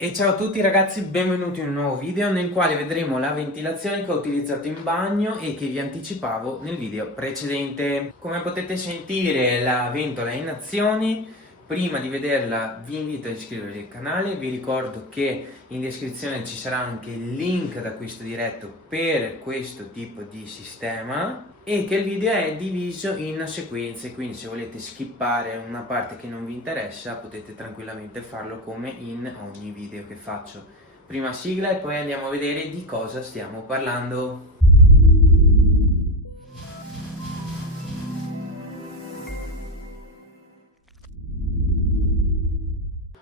E ciao a tutti ragazzi, benvenuti in un nuovo video nel quale vedremo la ventilazione che ho utilizzato in bagno e che vi anticipavo nel video precedente. Come potete sentire, la ventola è in azione. Prima di vederla vi invito ad iscrivervi al canale, vi ricordo che in descrizione ci sarà anche il link d'acquisto diretto per questo tipo di sistema e che il video è diviso in sequenze, quindi se volete skippare una parte che non vi interessa potete tranquillamente farlo come in ogni video che faccio. Prima sigla e poi andiamo a vedere di cosa stiamo parlando.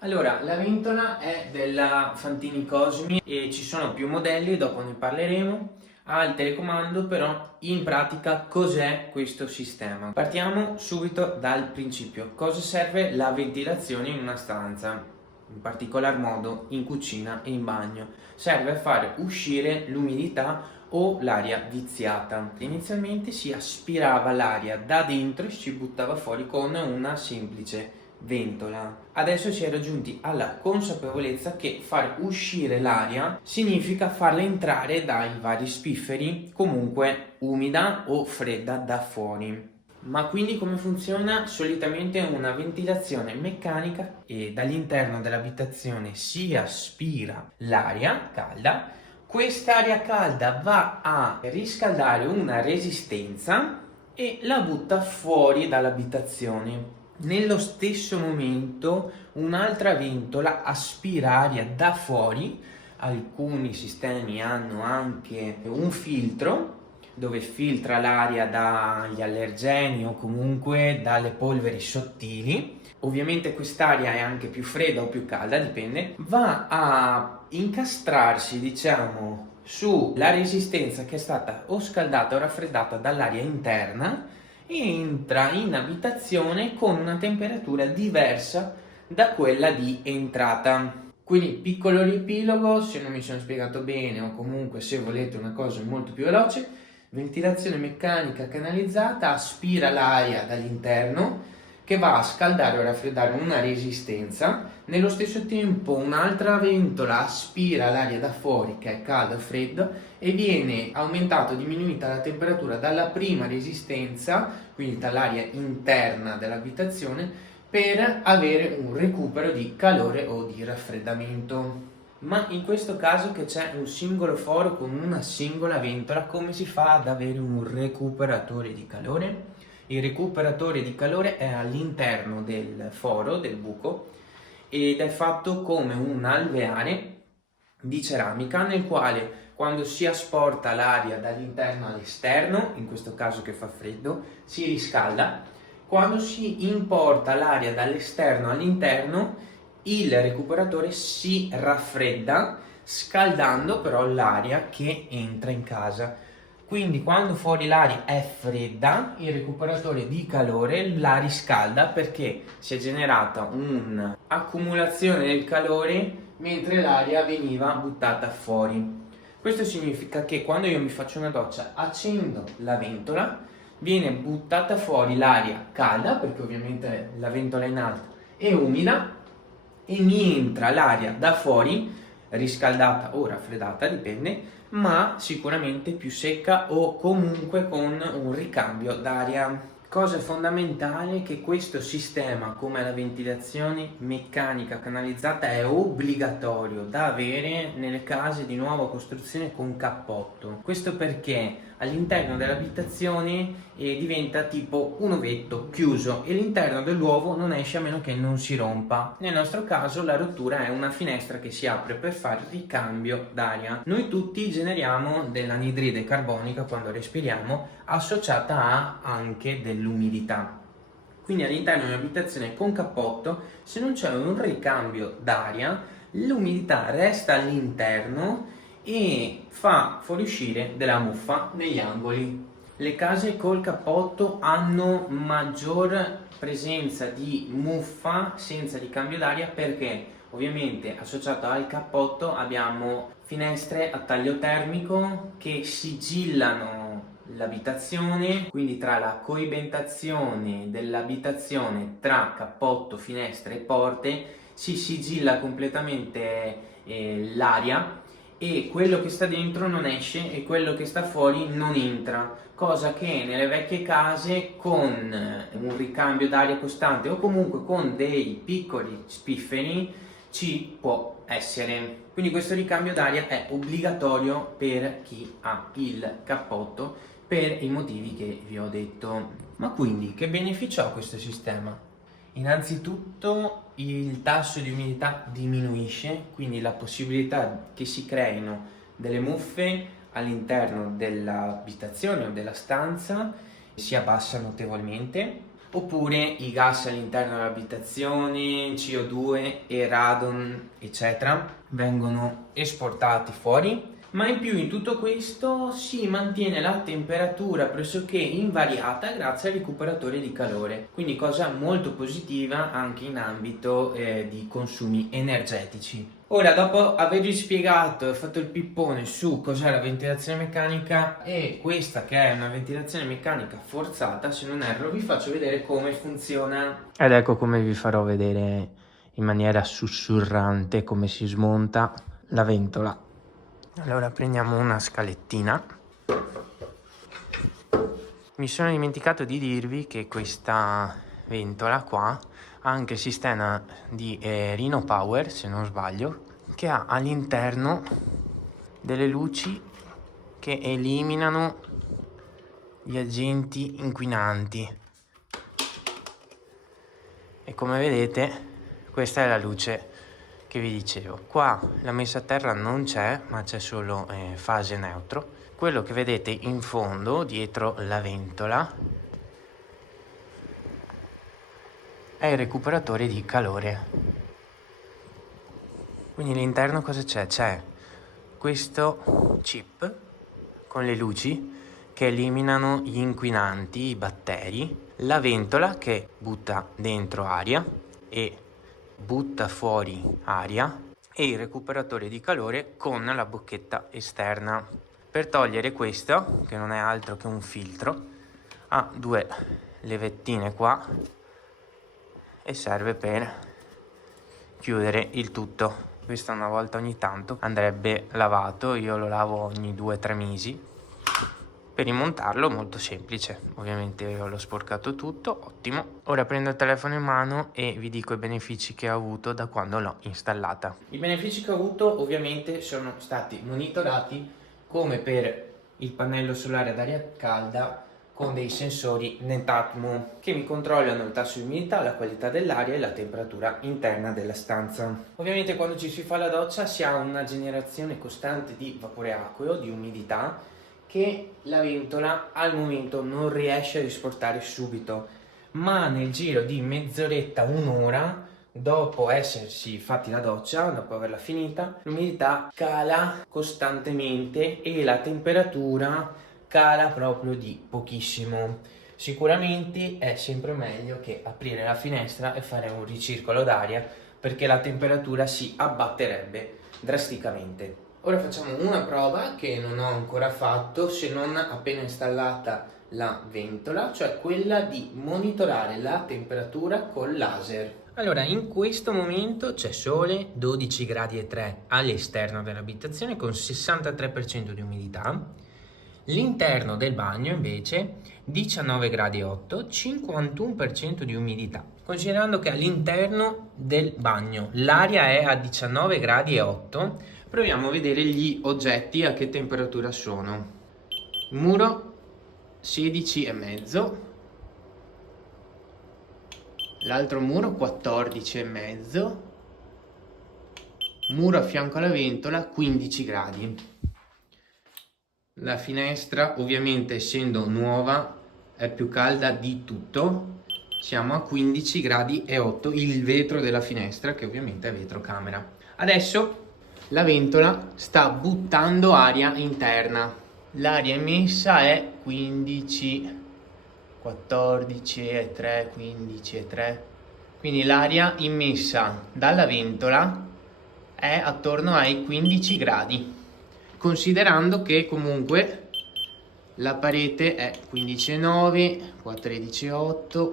Allora, la ventola è della Fantini Cosmi e ci sono più modelli, dopo ne parleremo. Ha il telecomando, però in pratica cos'è questo sistema? Partiamo subito dal principio. Cosa serve la ventilazione in una stanza? In particolar modo in cucina e in bagno. Serve a fare uscire l'umidità o l'aria viziata. Inizialmente si aspirava l'aria da dentro e si buttava fuori con una semplice ventola. Adesso si è raggiunti alla consapevolezza che far uscire l'aria significa farla entrare dai vari spifferi, comunque umida o fredda da fuori. Ma quindi come funziona? Solitamente una ventilazione meccanica e dall'interno dell'abitazione si aspira l'aria calda. Quest'aria calda va a riscaldare una resistenza e la butta fuori dall'abitazione. Nello stesso momento un'altra ventola aspira aria da fuori. Alcuni sistemi hanno anche un filtro dove filtra l'aria dagli allergeni o comunque dalle polveri sottili. Ovviamente quest'aria è anche più fredda o più calda, dipende. Va a incastrarsi, diciamo, sulla resistenza che è stata o scaldata o raffreddata dall'aria interna e entra in abitazione con una temperatura diversa da quella di entrata. Quindi piccolo riepilogo, se non mi sono spiegato bene o comunque se volete una cosa molto più veloce: ventilazione meccanica canalizzata aspira l'aria dall'interno che va a scaldare o raffreddare una resistenza. Nello stesso tempo un'altra ventola aspira l'aria da fuori che è calda o fredda e viene aumentata o diminuita la temperatura dalla prima resistenza, quindi dall'aria interna dell'abitazione, per avere un recupero di calore o di raffreddamento. Ma in questo caso che c'è un singolo foro con una singola ventola, come si fa ad avere un recuperatore di calore? Il recuperatore di calore è all'interno del foro, del buco, ed è fatto come un alveare di ceramica nel quale quando si asporta l'aria dall'interno all'esterno, in questo caso che fa freddo, si riscalda. Quando si importa l'aria dall'esterno all'interno, il recuperatore si raffredda, scaldando però l'aria che entra in casa. Quindi quando fuori l'aria è fredda, il recuperatore di calore la riscalda perché si è generata un'accumulazione del calore mentre l'aria veniva buttata fuori. Questo significa che quando io mi faccio una doccia, accendo la ventola, viene buttata fuori l'aria calda, perché ovviamente la ventola è in alto, e umida, e mi entra l'aria da fuori, riscaldata o raffreddata, dipende, ma sicuramente più secca o comunque con un ricambio d'aria. Cosa fondamentale è che questo sistema, come la ventilazione meccanica canalizzata, è obbligatorio da avere nelle case di nuova costruzione con cappotto. Questo perché all'interno dell'abitazione diventa tipo un ovetto chiuso e l'interno dell'uovo non esce a meno che non si rompa. Nel nostro caso la rottura è una finestra che si apre per fare ricambio d'aria. Noi tutti generiamo dell'anidride carbonica quando respiriamo, associata a anche dell'umidità. Quindi all'interno di un'abitazione con cappotto, se non c'è un ricambio d'aria, l'umidità resta all'interno e fa fuoriuscire della muffa negli angoli. Le case col cappotto hanno maggior presenza di muffa senza ricambio d'aria perché ovviamente associato al cappotto abbiamo finestre a taglio termico che sigillano l'abitazione, quindi tra la coibentazione dell'abitazione tra cappotto, finestre e porte si sigilla completamente l'aria e quello che sta dentro non esce e quello che sta fuori non entra, cosa che nelle vecchie case con un ricambio d'aria costante o comunque con dei piccoli spifferi ci può essere. Quindi questo ricambio d'aria è obbligatorio per chi ha il cappotto per i motivi che vi ho detto. Ma quindi che beneficio ha questo sistema? Innanzitutto il tasso di umidità diminuisce, quindi la possibilità che si creino delle muffe all'interno dell'abitazione o della stanza si abbassa notevolmente, oppure i gas all'interno dell'abitazione, CO2 e radon, eccetera, vengono esportati fuori. Ma in più in tutto questo si mantiene la temperatura pressoché invariata grazie al recuperatore di calore, quindi cosa molto positiva anche in ambito di consumi energetici. Ora, dopo avervi spiegato e fatto il pippone su cos'è la ventilazione meccanica e questa che è una ventilazione meccanica forzata, se non erro, vi faccio vedere come funziona. Ed ecco come vi farò vedere in maniera sussurrante come si smonta la ventola. Allora prendiamo una scalettina. Mi sono dimenticato di dirvi che questa ventola qua ha anche il sistema di Rhino Power, se non sbaglio, che ha all'interno delle luci che eliminano gli agenti inquinanti. E come vedete questa è la luce che vi dicevo. Qua la messa a terra non c'è, ma c'è solo fase neutro. Quello che vedete in fondo dietro la ventola è il recuperatore di calore. Quindi all'interno cosa c'è? C'è questo chip con le luci che eliminano gli inquinanti, i batteri, la ventola che butta dentro aria e butta fuori aria e il recuperatore di calore con la bocchetta esterna. Per togliere questo, che non è altro che un filtro, ha due levettine qua e serve per chiudere il tutto. Questo una volta ogni tanto andrebbe lavato, io lo lavo ogni 2-3 mesi. Per rimontarlo molto semplice, ovviamente io l'ho sporcato tutto, ottimo. Ora prendo il telefono in mano e vi dico i benefici che ho avuto da quando l'ho installata. I benefici che ho avuto ovviamente sono stati monitorati come per il pannello solare ad aria calda con dei sensori Netatmo che mi controllano il tasso di umidità, la qualità dell'aria e la temperatura interna della stanza. Ovviamente quando ci si fa la doccia si ha una generazione costante di vapore acqueo, di umidità, che la ventola al momento non riesce a risportare subito, ma nel giro di mezz'oretta, un'ora, dopo essersi fatti la doccia, dopo averla finita, l'umidità cala costantemente e la temperatura cala proprio di pochissimo. Sicuramente è sempre meglio che aprire la finestra e fare un ricircolo d'aria perché la temperatura si abbatterebbe drasticamente. Ora facciamo una prova che non ho ancora fatto se non appena installata la ventola, cioè quella di monitorare la temperatura col laser. Allora, in questo momento c'è sole, 12 gradi e 3 all'esterno dell'abitazione con 63% di umidità. L'interno del bagno invece 19 gradi e 8, 51% di umidità. Considerando che all'interno del bagno l'aria è a 19 gradi e 8, proviamo a vedere gli oggetti a che temperatura sono. Muro 16,5, l'altro muro 14,5, muro a fianco alla ventola 15 gradi. La finestra ovviamente essendo nuova è più calda di tutto, siamo a 15 gradi e 8 il vetro della finestra che ovviamente è vetrocamera. Adesso la ventola sta buttando aria interna, l'aria emessa è 15, 14 e 3, 15 e 3, quindi l'aria immessa dalla ventola è attorno ai 15 gradi, considerando che comunque la parete è 15,9, qua 13,8,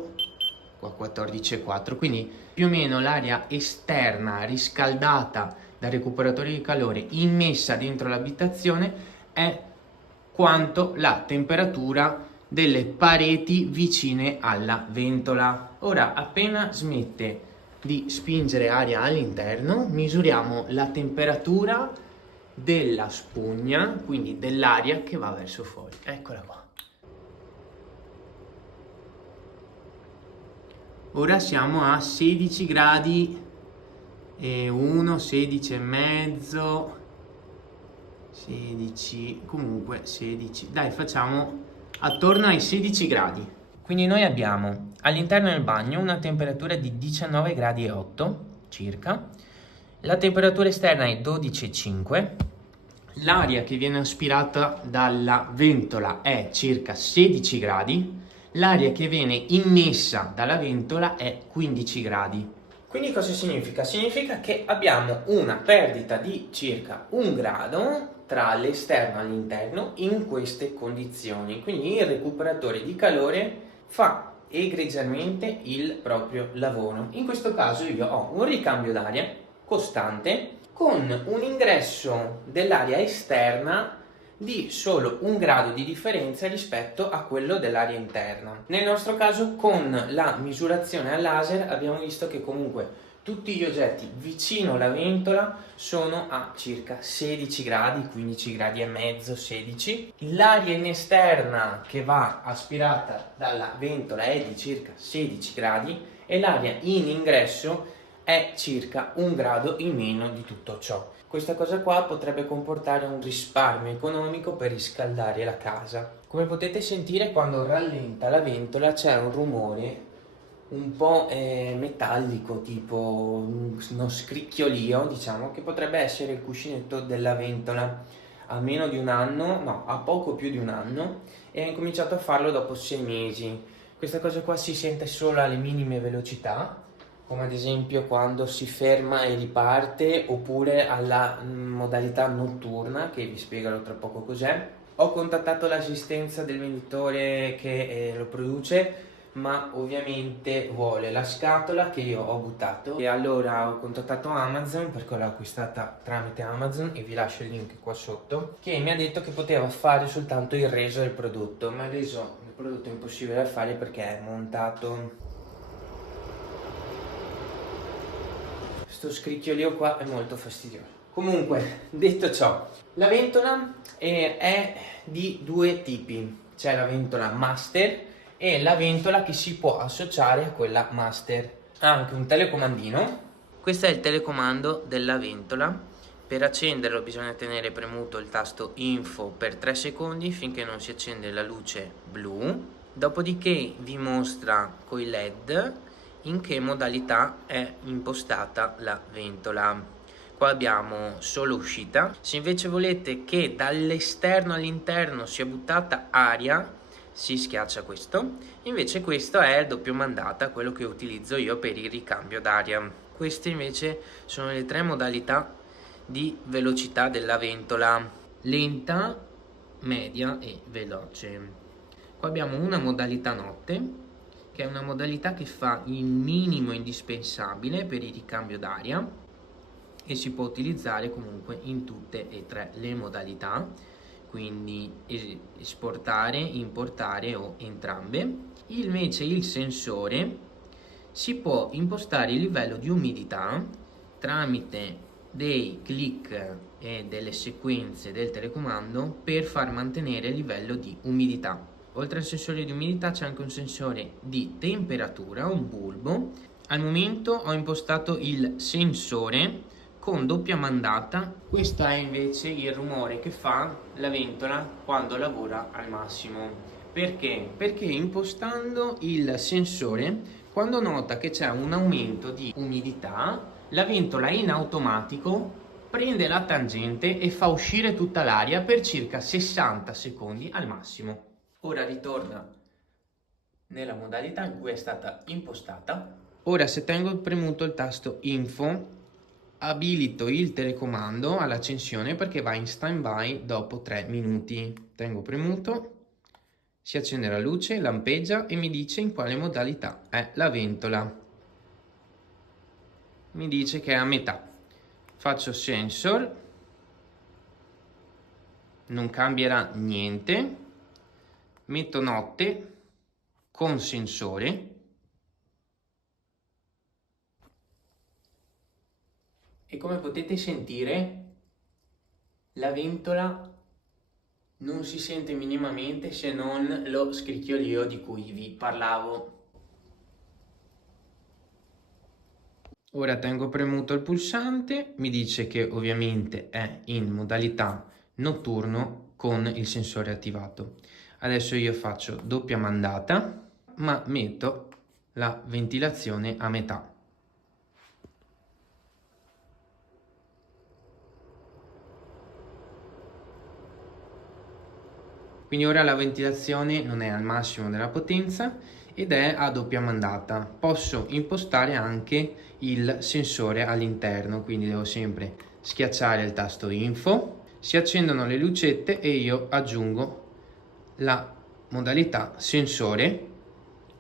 qua 14,4, quindi più o meno l'aria esterna riscaldata dal recuperatore di calore immessa dentro l'abitazione è quanto la temperatura delle pareti vicine alla ventola. Ora, appena smette di spingere aria all'interno, misuriamo la temperatura della spugna, quindi dell'aria che va verso fuori. Eccola qua. Ora siamo a 16 gradi e 1, 16 e mezzo, 16, comunque 16. Dai, facciamo attorno ai 16 gradi. Quindi noi abbiamo all'interno del bagno una temperatura di 19 gradi e 8 circa. La temperatura esterna è 12,5. L'aria che viene aspirata dalla ventola è circa 16 gradi. L'aria che viene immessa dalla ventola è 15 gradi. Quindi cosa significa? Significa che abbiamo una perdita di circa 1 grado tra l'esterno e l'interno in queste condizioni. Quindi il recuperatore di calore fa egregiamente il proprio lavoro. In questo caso io ho un ricambio d'aria costante con un ingresso dell'aria esterna di solo 1 grado di differenza rispetto a quello dell'aria interna. Nel nostro caso, con la misurazione al laser abbiamo visto che comunque tutti gli oggetti vicino alla ventola sono a circa 16 gradi, 15 gradi e mezzo, 16. L'aria in esterna che va aspirata dalla ventola è di circa 16 gradi e l'aria in ingresso è circa 1 grado in meno di tutto ciò. Questa cosa qua potrebbe comportare un risparmio economico per riscaldare la casa. Come potete sentire, quando rallenta la ventola c'è un rumore un po' metallico, tipo uno scricchiolio, diciamo, che potrebbe essere il cuscinetto della ventola. A meno di un anno, no, a poco più di un anno, e ha incominciato a farlo dopo 6 mesi. Questa cosa qua si sente solo alle minime velocità, come ad esempio quando si ferma e riparte, oppure alla modalità notturna, che vi spiegherò tra poco cos'è. Ho contattato l'assistenza del venditore che lo produce, ma ovviamente vuole la scatola che io ho buttato, e allora ho contattato Amazon perché l'ho acquistata tramite Amazon e vi lascio il link qua sotto, che mi ha detto che poteva fare soltanto il reso del prodotto, ma il reso del prodotto è impossibile da fare perché è montato. Sto scricchiolio qua è molto fastidioso. Comunque, detto ciò, la ventola è di 2 tipi. C'è la ventola master e la ventola che si può associare a quella master. Ha anche un telecomandino. Questo è il telecomando della ventola. Per accenderlo bisogna tenere premuto il tasto info per 3 secondi finché non si accende la luce blu. Dopodiché vi mostra coi LED in che modalità è impostata la ventola. Qua abbiamo solo uscita. Se invece volete che dall'esterno all'interno sia buttata aria, si schiaccia questo. Invece questo è il doppio mandata, quello che utilizzo io per il ricambio d'aria. Queste invece sono le 3 modalità di velocità della ventola: lenta, media e veloce. Qua abbiamo una modalità notte, che è una modalità che fa il minimo indispensabile per il ricambio d'aria e si può utilizzare comunque in tutte e 3 le modalità, quindi esportare, importare o entrambe. Invece il sensore si può impostare il livello di umidità tramite dei click e delle sequenze del telecomando per far mantenere il livello di umidità. Oltre al sensore di umidità c'è anche un sensore di temperatura, un bulbo. Al momento ho impostato il sensore con doppia mandata. Questo è invece il rumore che fa la ventola quando lavora al massimo. Perché? Perché impostando il sensore, quando nota che c'è un aumento di umidità, la ventola in automatico prende la tangente e fa uscire tutta l'aria per circa 60 secondi al massimo. Ora ritorna nella modalità in cui è stata impostata. Ora, se tengo premuto il tasto info, abilito il telecomando all'accensione perché va in stand by dopo 3 minuti. Tengo premuto, Si accende la luce, lampeggia e mi dice in quale modalità è la ventola. Mi dice che è a metà. Faccio sensor, non cambierà niente. Metto notte con sensore e come potete sentire la ventola non si sente minimamente se non lo scricchiolio di cui vi parlavo. Ora tengo premuto il pulsante, mi dice che ovviamente è in modalità notturno con il sensore attivato. Adesso io faccio doppia mandata, ma metto la ventilazione a metà. Quindi ora la ventilazione non è al massimo della potenza ed è a doppia mandata. Posso impostare anche il sensore all'interno, quindi devo sempre schiacciare il tasto info, si accendono le lucette e io aggiungo la modalità sensore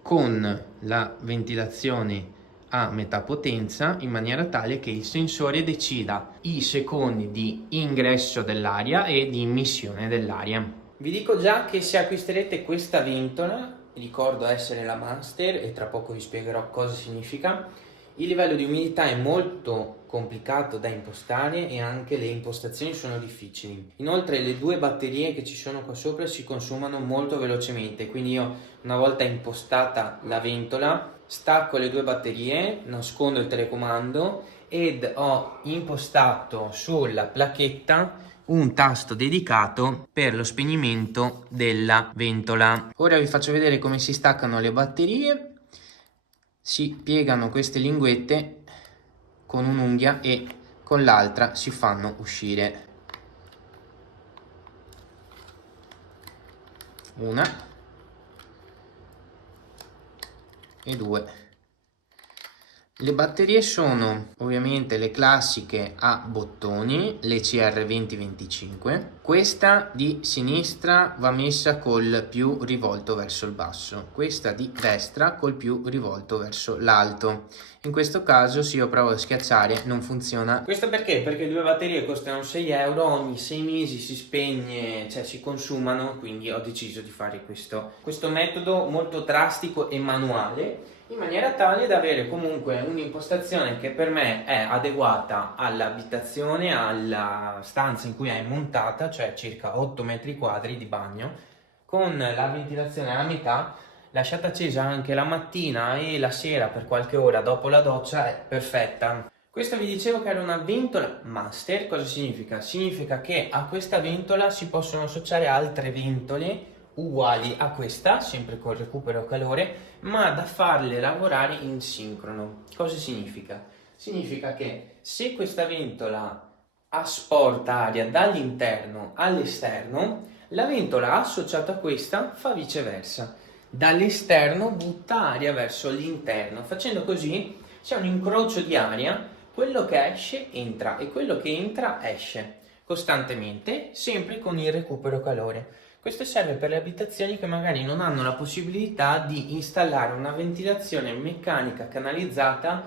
con la ventilazione a metà potenza in maniera tale che il sensore decida i secondi di ingresso dell'aria e di emissione dell'aria. Vi dico già che se acquisterete questa ventola, ricordo essere la Master e tra poco vi spiegherò cosa significa, il livello di umidità è molto complicato da impostare e anche le impostazioni sono difficili. Inoltre le due batterie che ci sono qua sopra si consumano molto velocemente, quindi io una volta impostata la ventola stacco le due batterie, nascondo il telecomando ed ho impostato sulla placchetta un tasto dedicato per lo spegnimento della ventola. Ora vi faccio vedere come si staccano le batterie. Si piegano queste linguette con un'unghia e con l'altra si fanno uscire. Una e due. Le batterie sono ovviamente le classiche a bottoni, le CR2025. Questa di sinistra va messa col più rivolto verso il basso, questa di destra col più rivolto verso l'alto. In questo caso se io provo a schiacciare non funziona. Questo perché? Perché due batterie costano 6 euro, ogni 6 mesi si spegne, cioè si consumano, quindi ho deciso di fare questo metodo molto drastico e manuale, in maniera tale da avere comunque un'impostazione che per me è adeguata all'abitazione, alla stanza in cui è montata, cioè circa 8 metri quadri di bagno, con la ventilazione alla metà, lasciata accesa anche la mattina e la sera per qualche ora dopo la doccia, è perfetta. Questo vi dicevo che era una ventola master. Cosa significa? Significa che a questa ventola si possono associare altre ventole uguali a questa, sempre con recupero calore, ma da farle lavorare in sincrono. Cosa significa? Significa che se questa ventola asporta aria dall'interno all'esterno, la ventola associata a questa fa viceversa. Dall'esterno butta aria verso l'interno, facendo così c'è un incrocio di aria, quello che esce entra e quello che entra esce costantemente, sempre con il recupero calore. Questo serve per le abitazioni che magari non hanno la possibilità di installare una ventilazione meccanica canalizzata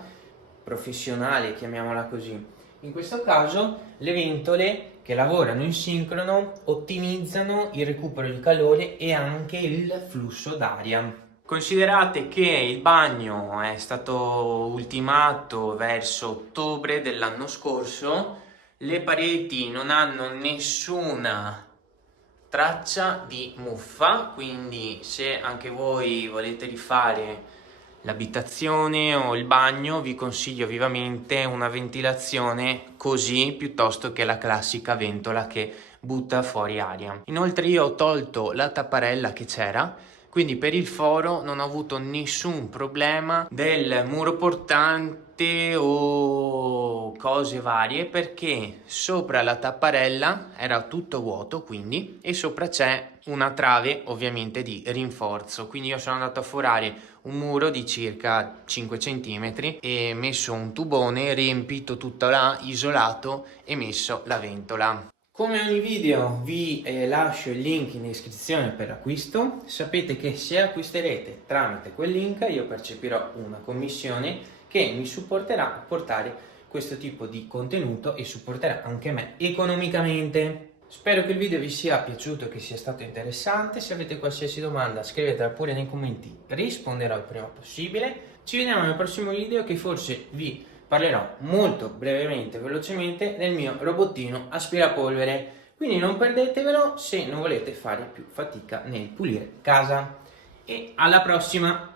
professionale, chiamiamola così. In questo caso le ventole che lavorano in sincrono ottimizzano il recupero di calore e anche il flusso d'aria. Considerate che il bagno è stato ultimato verso ottobre dell'anno scorso, le pareti non hanno nessuna traccia di muffa, quindi se anche voi volete rifare l'abitazione o il bagno vi consiglio vivamente una ventilazione così piuttosto che la classica ventola che butta fuori aria. Inoltre io ho tolto la tapparella che c'era, quindi per il foro non ho avuto nessun problema del muro portante o cose varie, perché sopra la tapparella era tutto vuoto, quindi, e sopra c'è una trave ovviamente di rinforzo, quindi io sono andato a forare un muro di circa 5 cm e messo un tubone, riempito tutto là, isolato e messo la ventola. Come ogni video vi lascio il link in descrizione per l'acquisto. Sapete che se acquisterete tramite quel link io percepirò una commissione che mi supporterà a portare questo tipo di contenuto e supporterà anche me economicamente. Spero che il video vi sia piaciuto, che sia stato interessante. Se avete qualsiasi domanda scrivetela pure nei commenti, risponderò il prima possibile. Ci vediamo nel prossimo video, che forse vi parlerò molto brevemente, velocemente del mio robottino aspirapolvere, quindi non perdetevelo se non volete fare più fatica nel pulire casa. E alla prossima!